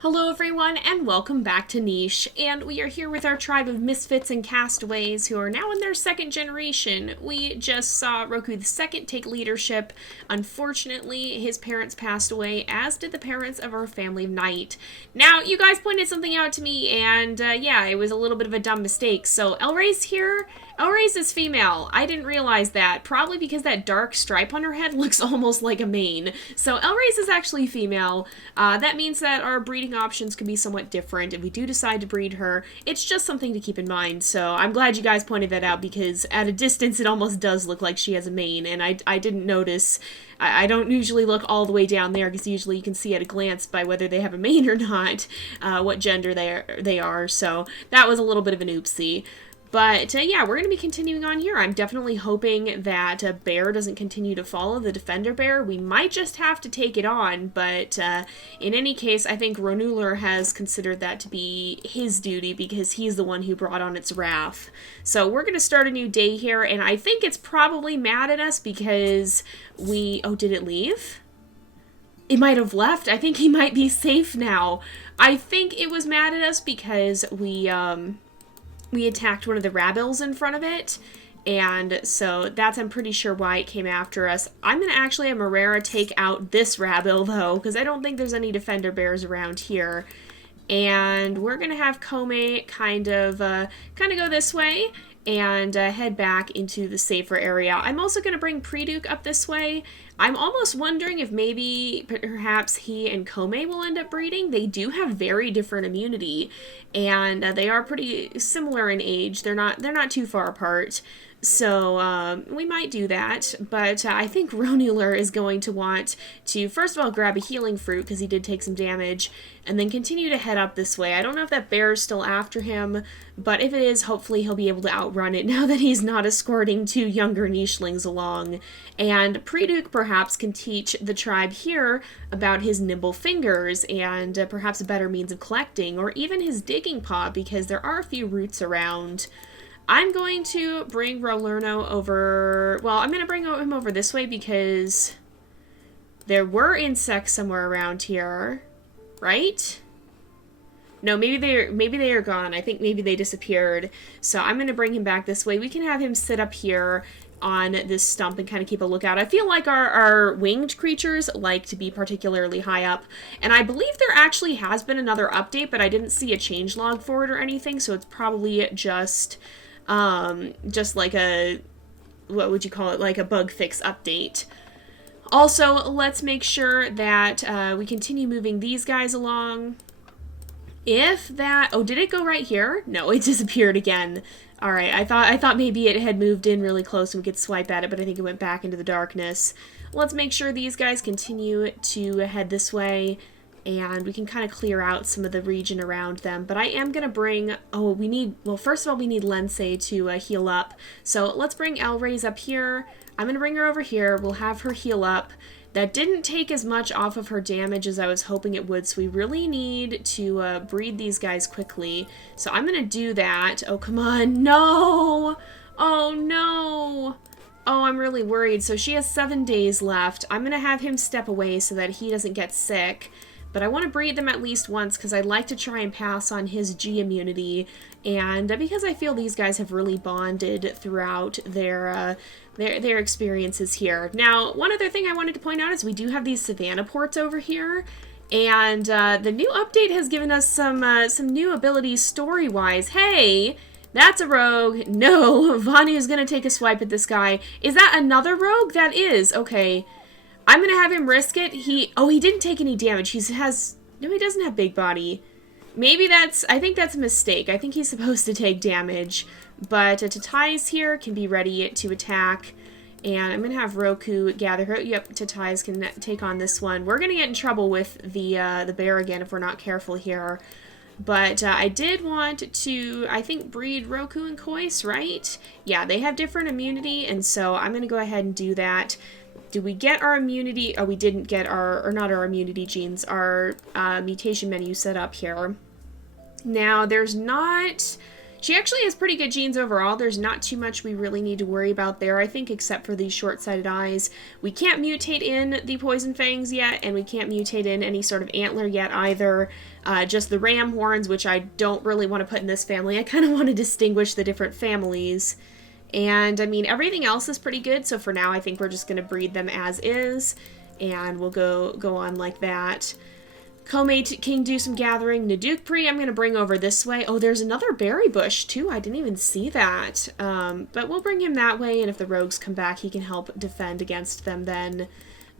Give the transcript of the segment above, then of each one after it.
Hello everyone and welcome back to Niche, and we are here with our tribe of misfits and castaways who are now in their second generation. We just saw Roku II take leadership. Unfortunately, his parents passed away, as did the parents of our family of Night. Now, you guys pointed something out to me, and yeah, it was a little bit of a dumb mistake. So Elray's here. Elray's is female. I didn't realize that, probably because that dark stripe on her head looks almost like a mane. So Elray's is actually female. That means that our breeding options could be somewhat different if we do decide to breed her. It's just something to keep in mind, so I'm glad you guys pointed that out, because at a distance it almost does look like she has a mane, and I didn't notice. I don't usually look all the way down there, because usually you can see at a glance by whether they have a mane or not, what gender they are, so that was a little bit of an oopsie. But yeah, we're going to be continuing on here. I'm definitely hoping that a bear doesn't continue to follow the defender bear. We might just have to take it on, but in any case, I think Ronuler has considered that to be his duty because he's the one who brought on its wrath. So we're going to start a new day here, and I think it's probably mad at us because we... Oh, did it leave? It might have left. I think he might be safe now. I think it was mad at us because we attacked one of the rabbles in front of it, and so that's, I'm pretty sure, why it came after us. I'm going to actually have Marera take out this rabble, though, because I don't think there's any defender bears around here. And we're going to have Kome kind of go this way and head back into the safer area. I'm also going to bring Preduke up this way. I'm almost wondering if maybe perhaps he and Kome will end up breeding. They do have very different immunity, and they are pretty similar in age. They're not too far apart. So we might do that, but I think Ronuler is going to want to, first of all, grab a healing fruit, because he did take some damage, and then continue to head up this way. I don't know if that bear is still after him, but if it is, hopefully he'll be able to outrun it now that he's not escorting two younger nichelings along. And Preduke perhaps can teach the tribe here about his nimble fingers, and perhaps a better means of collecting, or even his digging paw, because there are a few roots around. I'm going to bring Rolerno over... Well, I'm going to bring him over this way because there were insects somewhere around here, right? No, maybe they are gone. I think maybe they disappeared. So I'm going to bring him back this way. We can have him sit up here on this stump and kind of keep a lookout. I feel like our winged creatures like to be particularly high up, and I believe there actually has been another update, but I didn't see a changelog for it or anything, so it's probably just like a, what would you call it, like a bug fix update. Also, let's make sure that we continue moving these guys along. If that... Oh, did it go right here? No, it disappeared again. Alright, I thought maybe it had moved in really close and we could swipe at it, but I think it went back into the darkness. Let's make sure these guys continue to head this way, and we can kind of clear out some of the region around them. But I am going to bring... Oh, we need... Well, first of all, we need Lensei to heal up. So let's bring Elray's up here. I'm going to bring her over here. We'll have her heal up. That didn't take as much off of her damage as I was hoping it would, so we really need to breed these guys quickly. So I'm going to do that. Oh, come on. No! Oh, no! Oh, I'm really worried. So she has 7 days left. I'm going to have him step away so that he doesn't get sick. But I want to breed them at least once, because I'd like to try and pass on his G immunity, and because I feel these guys have really bonded throughout their experiences here. Now, one other thing I wanted to point out is we do have these Savannah ports over here, and the new update has given us some new abilities story-wise. Hey! That's a rogue. No, Vanu is going to take a swipe at this guy. Is that another rogue? That is. Okay. I'm going to have him risk it. He didn't take any damage. No, he doesn't have big body. Maybe I think that's a mistake. I think he's supposed to take damage. But Tatai's here, can be ready to attack. And I'm going to have Roku gather her. Yep, Tatai's can take on this one. We're going to get in trouble with the bear again if we're not careful here. But I did want to, I think, breed Roku and Kois, right? Yeah, they have different immunity, and so I'm going to go ahead and do that. Did we get our immunity? Oh, we didn't get our, or not our immunity genes, our mutation menu set up here. Now, there's not She actually has pretty good genes overall. There's not too much we really need to worry about there, I think, except for these short-sighted eyes. We can't mutate in the poison fangs yet, and we can't mutate in any sort of antler yet either. Just the ram horns, which I don't really want to put in this family. I kind of want to distinguish the different families. And, I mean, everything else is pretty good, so for now I think we're just going to breed them as is, and we'll go on like that. Comate can do some gathering. Nadukpri I'm going to bring over this way. Oh, there's another berry bush, too. I didn't even see that. But we'll bring him that way, and if the rogues come back, he can help defend against them then.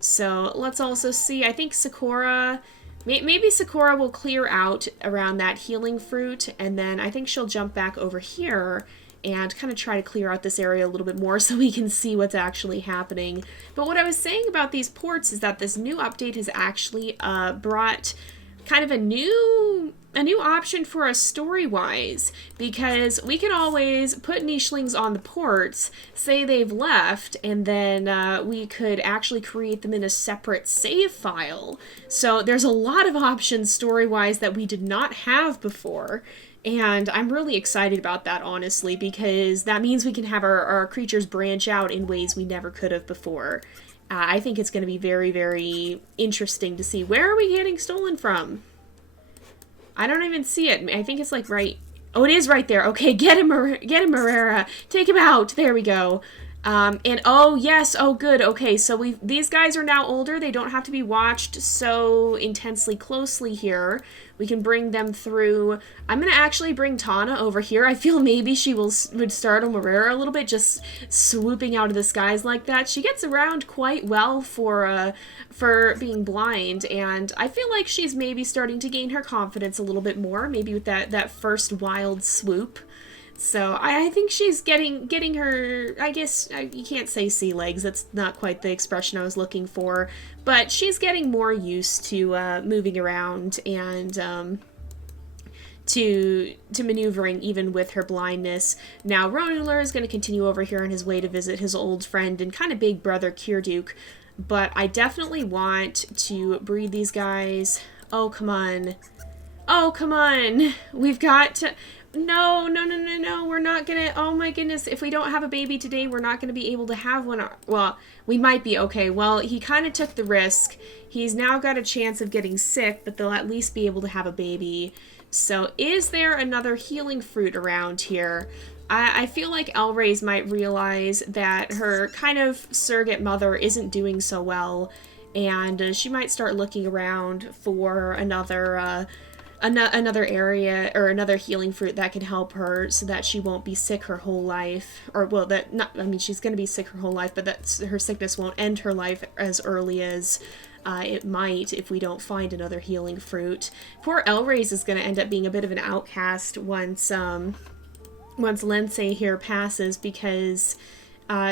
So let's also see. I think Sakura... Maybe Sakura will clear out around that healing fruit, and then I think she'll jump back over here and kind of try to clear out this area a little bit more so we can see what's actually happening. But what I was saying about these ports is that this new update has actually brought kind of a new option for us story-wise, because we can always put nichelings on the ports, say they've left, and then we could actually create them in a separate save file. So there's a lot of options story-wise that we did not have before. And I'm really excited about that, honestly, because that means we can have our creatures branch out in ways we never could have before. I think it's going to be very, very interesting to see. Where are we getting stolen from? I don't even see it. I think it's like right... Oh, it is right there. Okay, get him, Marrera. Take him out. There we go. And oh, yes. Oh, good. Okay, so these guys are now older. They don't have to be watched so intensely closely here. We can bring them through. I'm going to actually bring Tana over here. I feel maybe she would startle Marrera a little bit, just swooping out of the skies like that. She gets around quite well for being blind, and I feel like she's maybe starting to gain her confidence a little bit more, maybe with that first wild swoop. So I think she's getting her, I guess, you can't say sea legs, that's not quite the expression I was looking for, but she's getting more used to moving around and to maneuvering even with her blindness. Now Ronular is going to continue over here on his way to visit his old friend and kind of big brother Kirduk, but I definitely want to breed these guys. Oh, come on. Oh, come on. We've got to... No, we're not gonna, oh my goodness, if we don't have a baby today, we're not gonna be able to have one. Well, we might be, okay, well, he kind of took the risk. He's now got a chance of getting sick, but they'll at least be able to have a baby. So, is there another healing fruit around here? I feel like Elraise might realize that her kind of surrogate mother isn't doing so well, and she might start looking around for another area or another healing fruit that can help her so that she won't be sick her whole life. Or, well, she's going to be sick her whole life, but her sickness won't end her life as early as it might if we don't find another healing fruit. Poor Elraise is going to end up being a bit of an outcast once Lindsay here passes, because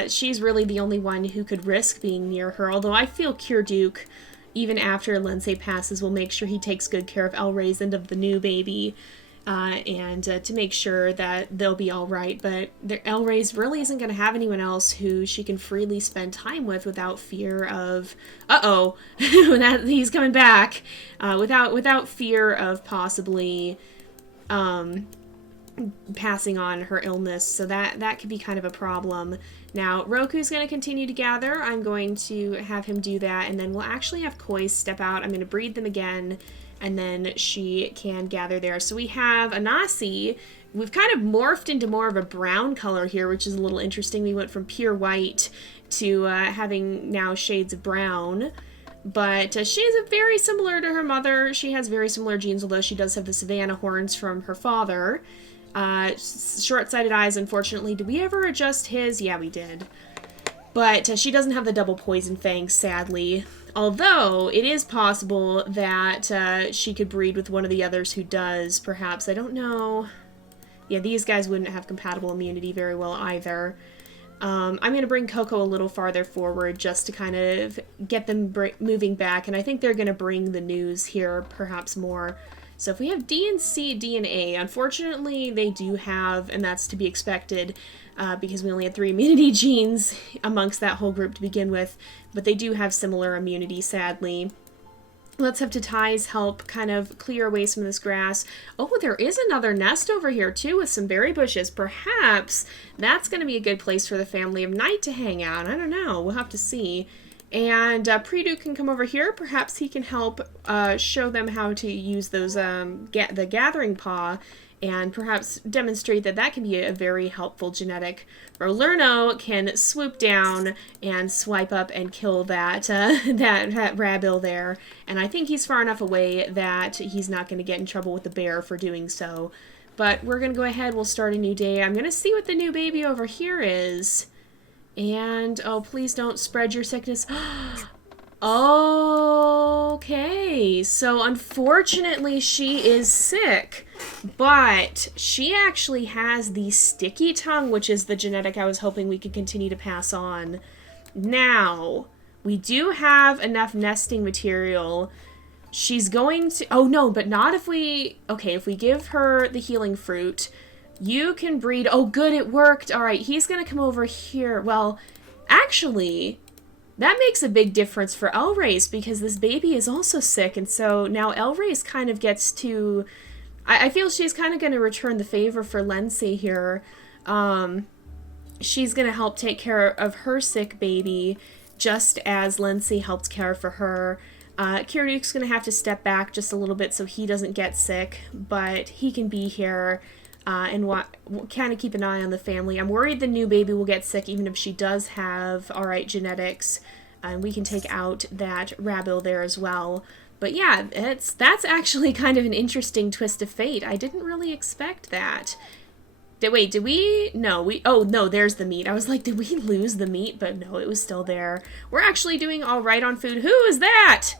she's really the only one who could risk being near her, although I feel Kirduk, even after Lindsay passes, will make sure he takes good care of Elraise and of the new baby, and to make sure that they'll be all right. But Elraise really isn't going to have anyone else who she can freely spend time with without fear of, that he's coming back, without fear of possibly passing on her illness. So that could be kind of a problem. Now, Roku's going to continue to gather. I'm going to have him do that, and then we'll actually have Koi step out. I'm going to breed them again, and then she can gather there. So we have Anasi. We've kind of morphed into more of a brown color here, which is a little interesting. We went from pure white to having now shades of brown. But she's very similar to her mother. She has very similar genes, although she does have the Savannah horns from her father. Short-sighted eyes, unfortunately. Did we ever adjust his? Yeah, we did. But she doesn't have the double poison fangs, sadly. Although, it is possible that she could breed with one of the others who does, perhaps. I don't know. Yeah, these guys wouldn't have compatible immunity very well either. I'm going to bring Coco a little farther forward just to kind of get them moving back. And I think they're going to bring the news here perhaps more. So if we have D and C, D and A, unfortunately they do have, and that's to be expected, because we only had 3 immunity genes amongst that whole group to begin with, but they do have similar immunity, sadly. Let's have Tatai's help kind of clear away some of this grass. Oh, there is another nest over here, too, with some berry bushes. Perhaps that's going to be a good place for the family of Night to hang out. I don't know. We'll have to see. And Predu can come over here. Perhaps he can help show them how to use those the gathering paw, and perhaps demonstrate that that can be a very helpful genetic. Rolerno can swoop down and swipe up and kill that that Rabil there, and I think he's far enough away that he's not going to get in trouble with the bear for doing so. But we're going to go ahead, we'll start a new day. I'm going to see what the new baby over here is. And, oh, please don't spread your sickness. Okay, so unfortunately she is sick, but she actually has the sticky tongue, which is the genetic I was hoping we could continue to pass on. Now, we do have enough nesting material. She's going to, oh no, but not if we, okay, if we give her the healing fruit, you can breed, oh good, it worked. All right, he's going to come over here. Well, actually, that makes a big difference for Elrace because this baby is also sick, and so now Elrace kind of gets to... I feel she's kind of going to return the favor for Lency here. She's going to help take care of her sick baby just as Lency helped care for her. Kiryuk's going to have to step back just a little bit so he doesn't get sick, but he can be here and kind of keep an eye on the family. I'm worried the new baby will get sick even if she does have alright genetics, and we can take out that Rabil there as well. But yeah, that's actually kind of an interesting twist of fate. I didn't really expect that. Wait, did we? No, oh no, there's the meat. I was like, did we lose the meat? But no, it was still there. We're actually doing alright on food. Who is that?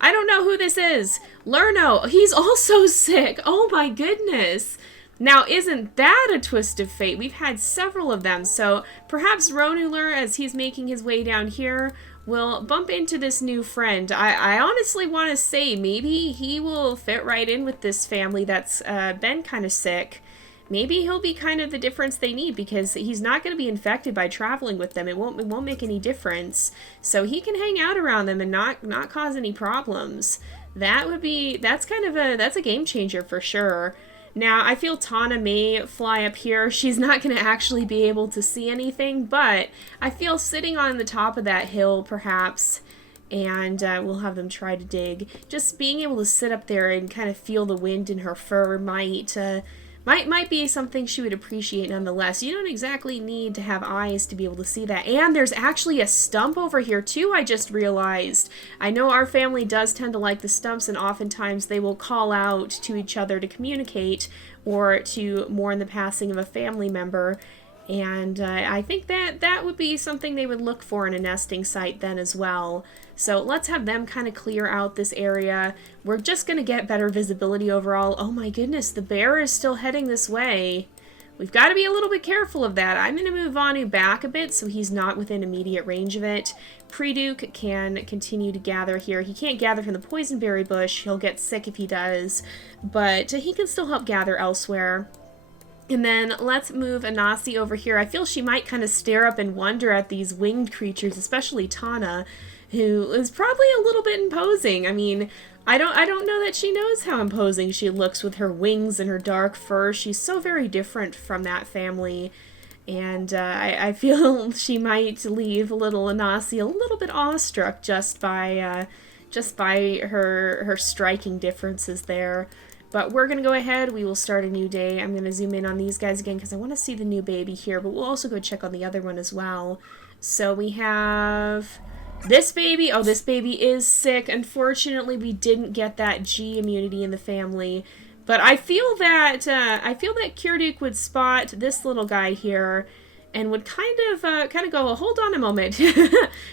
I don't know who this is. Lerno, he's also sick. Oh my goodness. Now, isn't that a twist of fate? We've had several of them, so perhaps Ronuler, as he's making his way down here, will bump into this new friend. I honestly want to say maybe he will fit right in with this family that's been kind of sick. Maybe he'll be kind of the difference they need because he's not going to be infected by traveling with them. It won't make any difference. So he can hang out around them and not cause any problems. That's a game changer for sure. Now, I feel Tana may fly up here. She's not going to actually be able to see anything, but I feel sitting on the top of that hill, perhaps, and we'll have them try to dig. Just being able to sit up there and kind of feel the wind in her fur might be something she would appreciate nonetheless. You don't exactly need to have eyes to be able to see that. And there's actually a stump over here too, I just realized. I know our family does tend to like the stumps, and oftentimes they will call out to each other to communicate or to mourn the passing of a family member. And I think that would be something they would look for in a nesting site then as well. So let's have them kind of clear out this area. We're just going to get better visibility overall. Oh my goodness, the bear is still heading this way. We've got to be a little bit careful of that. I'm going to move Vanu back a bit so he's not within immediate range of it. Preduke can continue to gather here. He can't gather from the poisonberry bush. He'll get sick if he does, but he can still help gather elsewhere. And then let's move Anasi over here. I feel she might kind of stare up and wonder at these winged creatures, especially Tana, who is probably a little bit imposing. I mean, I don't know that she knows how imposing she looks with her wings and her dark fur. She's so very different from that family. And I feel she might leave little Anasi a little bit awestruck just by her striking differences there. But we're going to go ahead. We will start a new day. I'm going to zoom in on these guys again because I want to see the new baby here, but we'll also go check on the other one as well. So we have this baby. Oh, this baby is sick. Unfortunately, we didn't get that G immunity in the family. But I feel that Kirduk would spot this little guy here and would kind of go, hold on a moment, who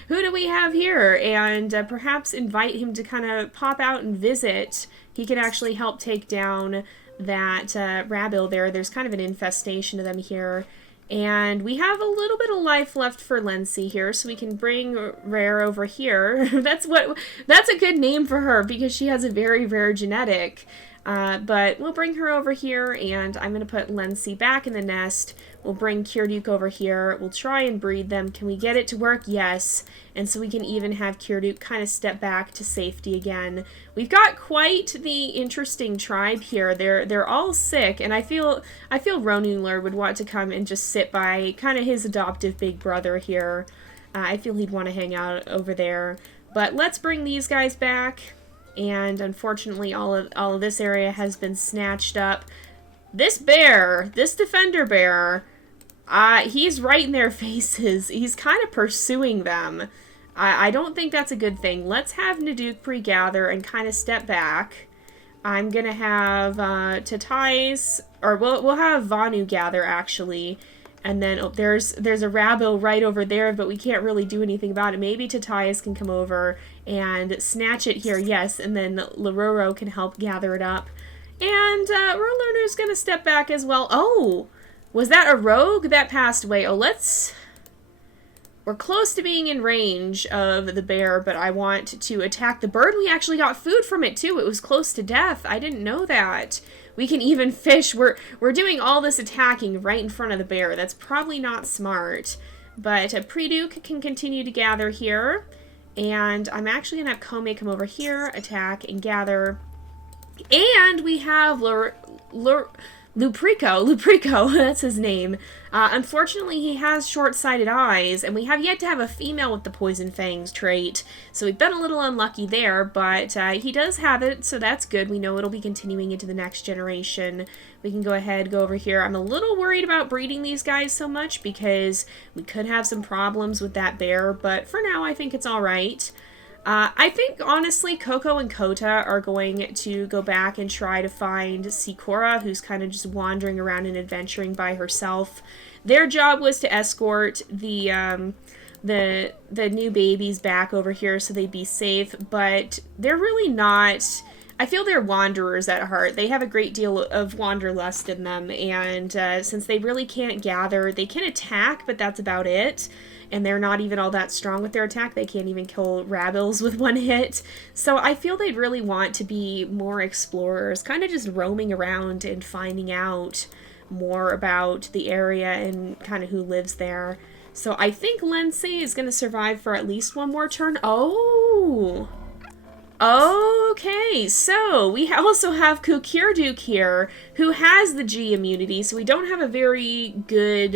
do we have here? And perhaps invite him to kind of pop out and visit. He can actually help take down that Rabil there. There's kind of an infestation of them here. And we have a little bit of life left for Lency here, so we can bring Rare over here. That's a good name for her because she has a very rare genetic. But we'll bring her over here, and I'm going to put Lency back in the nest. We'll bring Kirduke over here. We'll try and breed them. Can we get it to work? Yes. And so we can even have Kirduke kind of step back to safety again. We've got quite the interesting tribe here. They're all sick, and I feel Ronuler would want to come and just sit by kind of his adoptive big brother here. I feel he'd want to hang out over there. But let's bring these guys back. And unfortunately, all of this area has been snatched up. This bear, this defender bear, he's right in their faces. He's kind of pursuing them. I don't think that's a good thing. Let's have Naduk pre-gather and kind of step back. I'm gonna have Tatais, or we'll have Vanu gather actually. And then there's a Rabble right over there, but we can't really do anything about it. Maybe Tatais can come over and snatch it here, yes, and then Lororo can help gather it up. And Rolerner's going to step back as well. Oh, was that a rogue that passed away? Oh, we're close to being in range of the bear, but I want to attack the bird. We actually got food from it, too. It was close to death. I didn't know that. We can even fish. We're doing all this attacking right in front of the bear. That's probably not smart. But Preduke can continue to gather here. And I'm actually going to have Kome come over here, attack, and gather. And we have Luprico, that's his name. Unfortunately, he has short-sighted eyes, and we have yet to have a female with the Poison Fangs trait, so we've been a little unlucky there, but he does have it, so that's good. We know it'll be continuing into the next generation. We can go ahead, go over here. I'm a little worried about breeding these guys so much, because we could have some problems with that bear, but for now, I think it's alright. I think, honestly, Coco and Kota are going to go back and try to find Sikora, who's kind of just wandering around and adventuring by herself. Their job was to escort the new babies back over here so they'd be safe, but they're really not... I feel they're wanderers at heart. They have a great deal of wanderlust in them, and since they really can't gather, they can attack, but that's about it. And they're not even all that strong with their attack. They can't even kill Rabbles with one hit. So I feel they'd really want to be more explorers, kind of just roaming around and finding out more about the area and kind of who lives there. So I think Lency is going to survive for at least one more turn. Oh! Okay, so we also have Kukirduke here, who has the G immunity, so we don't have a very good...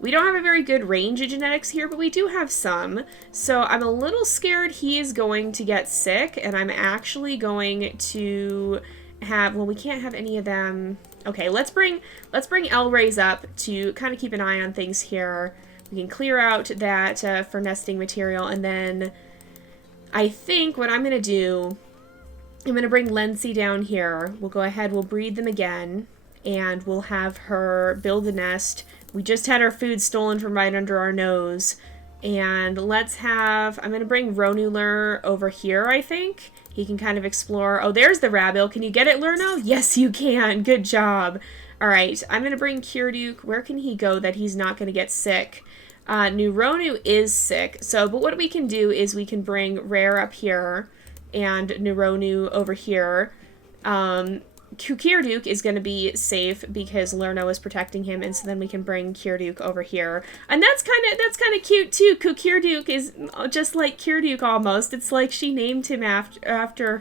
we don't have a very good range of genetics here, but we do have some. So I'm a little scared he is going to get sick, and I'm actually going to have... Well, we can't have any of them... Okay, let's bring Elrays up to kind of keep an eye on things here. We can clear out that for nesting material, and then I think what I'm going to do... I'm going to bring Lency down here. We'll go ahead, we'll breed them again, and we'll have her build a nest. We just had our food stolen from right under our nose. And let's have... I'm going to bring Ronuler over here, I think. He can kind of explore... Oh, there's the Rabble. Can you get it, Lerno? Yes, you can. Good job. Alright, I'm going to bring Kirduke. Where can he go that he's not going to get sick? Nuronu is sick. So, but what we can do is we can bring Rare up here and Nuronu over here. Kirduke is going to be safe because Lerno is protecting him, and so then we can bring Kirduke over here. And that's kind of cute too. Kirduke is just like Kirduke almost. It's like she named him after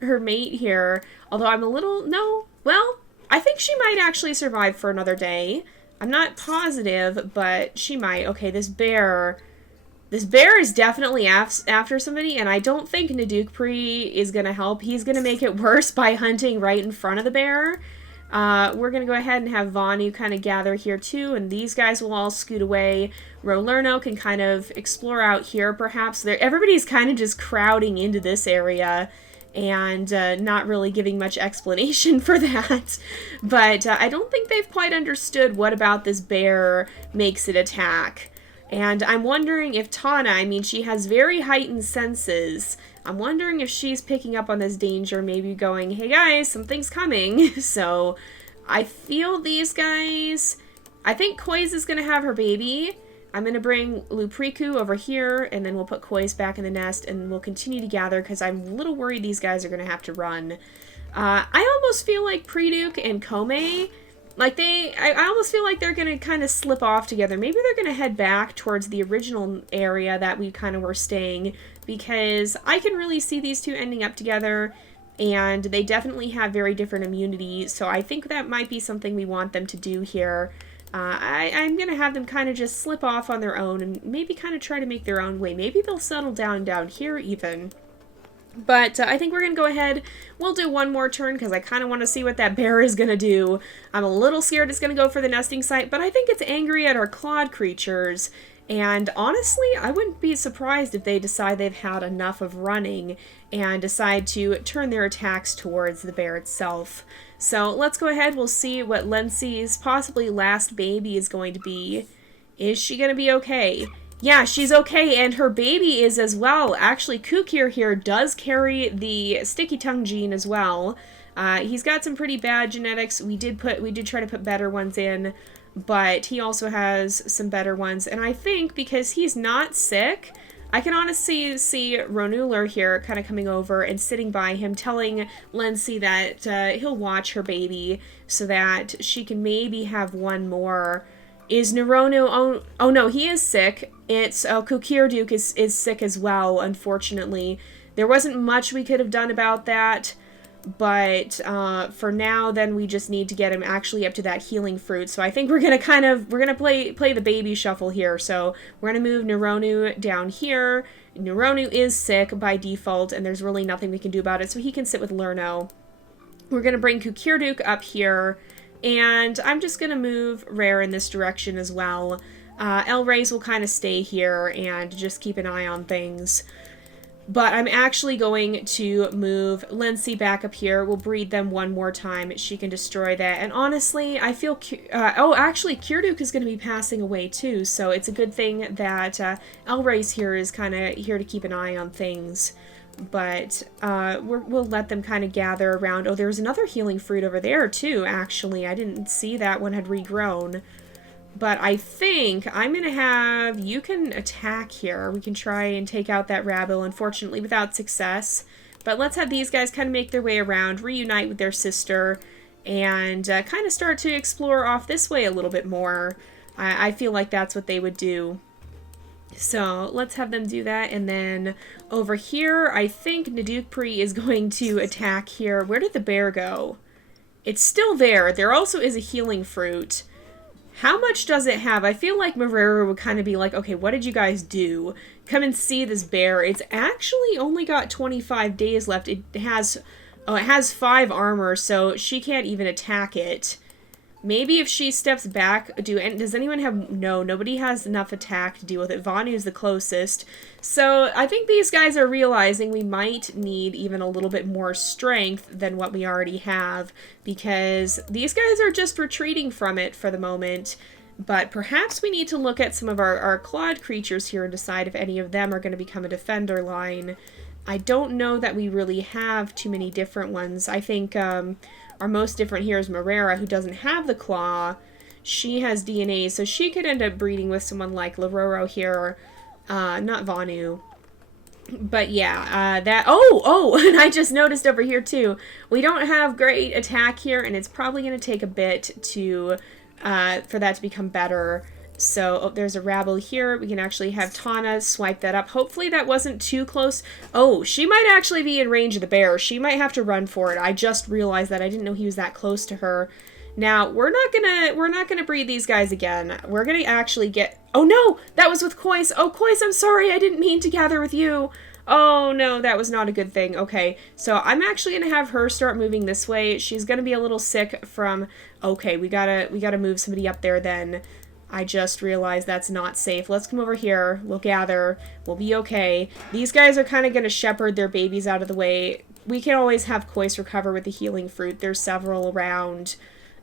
her mate here. Although I'm a little... No, well, I think she might actually survive for another day. I'm not positive, but she might. Okay, this bear is definitely after somebody, and I don't think Nadukpri is going to help. He's going to make it worse by hunting right in front of the bear. We're going to go ahead and have Vanu kind of gather here too, and these guys will all scoot away. Rolerno can kind of explore out here, perhaps. Everybody's kind of just crowding into this area and not really giving much explanation for that. But I don't think they've quite understood what about this bear makes it attack. And I'm wondering if Tana, I mean, she has very heightened senses. I'm wondering if she's picking up on this danger, maybe going, hey guys, something's coming. So I feel these guys... I think Koi's is going to have her baby. I'm going to bring Lupriku over here, and then we'll put Koi's back in the nest, and we'll continue to gather, because I'm a little worried these guys are going to have to run. I almost feel like Preduke and Kome, like I almost feel like they're going to kind of slip off together. Maybe they're going to head back towards the original area that we kind of were staying, because I can really see these two ending up together, and they definitely have very different immunity, so I think that might be something we want them to do here. I'm going to have them kind of just slip off on their own and maybe kind of try to make their own way. Maybe they'll settle down here even. But I think we're going to go ahead. We'll do one more turn because I kind of want to see what that bear is going to do. I'm a little scared it's going to go for the nesting site, but I think it's angry at our clawed creatures. And honestly, I wouldn't be surprised if they decide they've had enough of running and decide to turn their attacks towards the bear itself. So let's go ahead. We'll see what Lency's possibly last baby is going to be. Is she going to be okay? Yeah, she's okay, and her baby is as well. Actually, Kukir here does carry the sticky tongue gene as well. He's got some pretty bad genetics. We did try to put better ones in, but he also has some better ones. And I think because he's not sick, I can honestly see Ronular here kind of coming over and sitting by him, telling Lency that he'll watch her baby so that she can maybe have one more. Is Neronu... Oh no, he is sick. It's... Kukirduke is sick as well, unfortunately. There wasn't much we could have done about that, but for now, then we just need to get him actually up to that healing fruit. So I think we're going to we're going to play the baby shuffle here. So we're going to move Neronu down here. Neronu is sick by default, and there's really nothing we can do about it, so he can sit with Lerno. We're going to bring Kukirduke up here. And I'm just going to move Rare in this direction as well. Elrays will kind of stay here and just keep an eye on things. But I'm actually going to move Lency back up here. We'll breed them one more time. She can destroy that. And honestly, I feel... actually, Kirduke is going to be passing away too. So it's a good thing that Elrays here is kind of here to keep an eye on things. But we'll let them kind of gather around. Oh, there's another healing fruit over there too, actually. I didn't see that one had regrown. But I think I'm going to have... You can attack here. We can try and take out that rabble, unfortunately without success. But let's have these guys kind of make their way around, reunite with their sister, and kind of start to explore off this way a little bit more. I feel like that's what they would do. So let's have them do that, and then over here, I think Nadukpri is going to attack here. Where did the bear go? It's still there. There also is a healing fruit. How much does it have? I feel like Marrera would kind of be like, okay, what did you guys do? Come and see this bear. It's actually only got 25 days left. It has 5 armor, so she can't even attack it. Maybe if she steps back, does anyone have... No, nobody has enough attack to deal with it. Vanu's the closest. So I think these guys are realizing we might need even a little bit more strength than what we already have, because these guys are just retreating from it for the moment. But perhaps we need to look at some of our clawed creatures here and decide if any of them are going to become a defender line. I don't know that we really have too many different ones. I think... our most different here is Marrera, who doesn't have the claw. She has DNA, so she could end up breeding with someone like Lororo here. Not Vanu. But yeah, and I just noticed over here too. We don't have great attack here, and it's probably going to take a bit to for that to become better. So, there's a rabble here. We can actually have Tana swipe that up. Hopefully that wasn't too close. Oh, she might actually be in range of the bear. She might have to run for it. I just realized that. I didn't know he was that close to her. Now, we're not gonna breed these guys again. We're gonna actually get... Oh no! That was with Kois! Oh, Kois, I'm sorry! I didn't mean to gather with you! Oh no, that was not a good thing. Okay, so I'm actually gonna have her start moving this way. She's gonna be a little sick from... Okay, we gotta move somebody up there then. I just realized that's not safe. Let's come over here. We'll gather. We'll be okay. These guys are kind of going to shepherd their babies out of the way. We can always have Kois recover with the healing fruit. There's several around.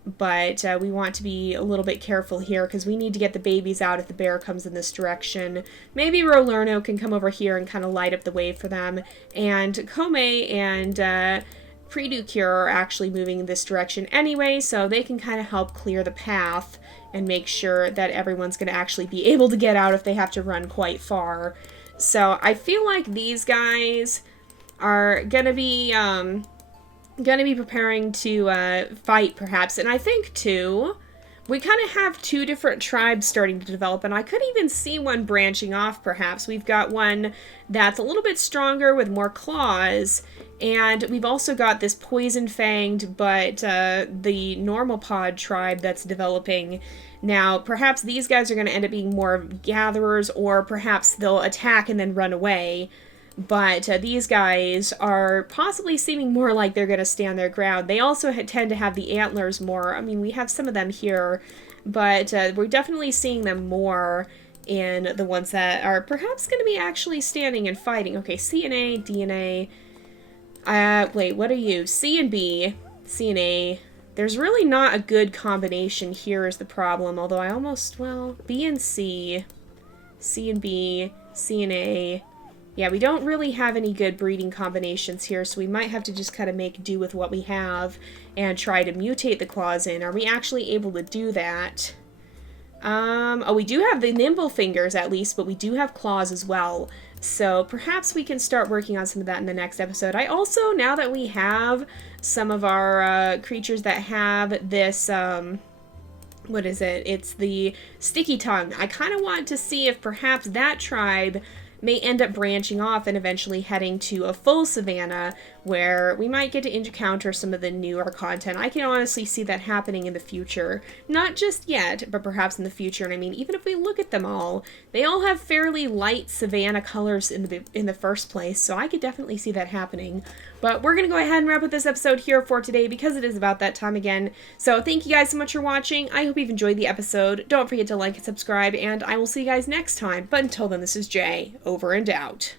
But we want to be a little bit careful here because we need to get the babies out if the bear comes in this direction. Maybe Rolerno can come over here and kind of light up the way for them. And Kome and... Predukure are actually moving in this direction anyway, so they can kind of help clear the path and make sure that everyone's going to actually be able to get out if they have to run quite far. So I feel like these guys are going to be going to be preparing to fight, perhaps. And I think, too, we kind of have two different tribes starting to develop, and I could even see one branching off, perhaps. We've got one that's a little bit stronger with more claws, and we've also got this poison-fanged, but the normal pod tribe that's developing. Now, perhaps these guys are going to end up being more gatherers, or perhaps they'll attack and then run away. But these guys are possibly seeming more like they're going to stand their ground. They also tend to have the antlers more. I mean, we have some of them here, but we're definitely seeing them more in the ones that are perhaps going to be actually standing and fighting. Okay, C and A, D and A. Wait, what are you? C and B, C and A. There's really not a good combination here is the problem, although I almost, well, B and C, C and B, C and A. Yeah, we don't really have any good breeding combinations here, so we might have to just kind of make do with what we have and try to mutate the claws in. Are we actually able to do that? Oh, we do have the nimble fingers at least, but we do have claws as well. So perhaps we can start working on some of that in the next episode. I also, now that we have some of our creatures that have this, what is it? It's the sticky tongue. I kind of want to see if perhaps that tribe may end up branching off and eventually heading to a full savanna where we might get to encounter some of the newer content. I can honestly see that happening in the future. Not just yet, but perhaps in the future. And I mean, even if we look at them all, they all have fairly light savanna colors in the first place, so I could definitely see that happening. But we're going to go ahead and wrap up this episode here for today because it is about that time again. So thank you guys so much for watching. I hope you've enjoyed the episode. Don't forget to like and subscribe, and I will see you guys next time. But until then, this is Jay, over and out.